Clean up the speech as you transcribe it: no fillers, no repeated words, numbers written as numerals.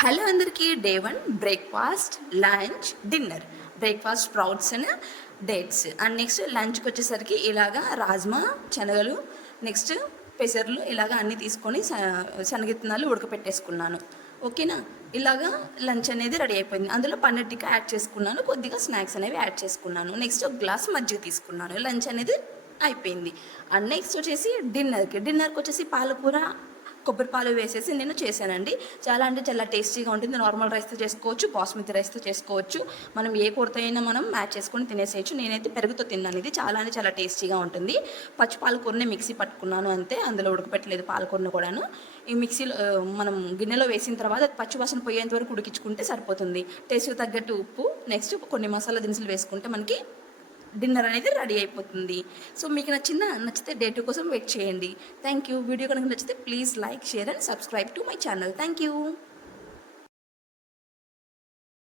Hello అందరికీ day 1 breakfast lunch dinner. Breakfast sprouts and dates and next లంచ్కి వచ్చేసరికి ఇలాగా రాజ్మా శనగలు నెక్స్ట్ పెసర్లు ఇలాగా అన్నీ తీసుకొని శనగిత్తనాలు ఉడకపెట్టేసుకున్నాను. ఓకేనా, ఇలాగా లంచ్ అనేది రెడీ అయిపోయింది. అందులో పన్నీర్ టిక్కా యాడ్ చేసుకున్నాను, కొద్దిగా స్నాక్స్ అనేవి యాడ్ చేసుకున్నాను. నెక్స్ట్ ఒక గ్లాస్ మజ్జిగ తీసుకున్నాను. లంచ్ అనేది అయిపోయింది. అండ్ నెక్స్ట్ వచ్చేసి డిన్నర్కి వచ్చేసి పాలకూర కొబ్బరి పాలు వేసేసి నేను చేశానండి. చాలా అంటే చాలా టేస్టీగా ఉంటుంది. నార్మల్ రైస్తో చేసుకోవచ్చు, బాస్మతి రైస్తో చేసుకోవచ్చు. మనం ఏ కూరతో అయినా మనం మ్యాచ్ చేసుకొని తినేసేయచ్చు. నేనైతే పెరుగుతో తిన్నాను. ఇది చాలా అంటే చాలా టేస్టీగా ఉంటుంది. పచ్చి పాలకూరనే మిక్సీ పట్టుకున్నాను అంతే, అందులో ఉడకపెట్టలేదు పాలకూరను కూడాను. ఈ మిక్సీలో మనం గిన్నెలో వేసిన తర్వాత అది పచ్చి వాసన పోయేంత వరకు ఉడికించుకుంటే సరిపోతుంది. టేస్ట్కి తగ్గట్టు ఉప్పు, నెక్స్ట్ కొన్ని మసాలా దినుసులు వేసుకుంటే మనకి డిన్నర్ అనేది రెడీ అయిపోతుంది. సో మీకు నచ్చితే డే 2 కోసం వెయిట్ చేయండి. Thank you. వీడియో కనుక నచ్చితే please like, share and subscribe to my channel. Thank you.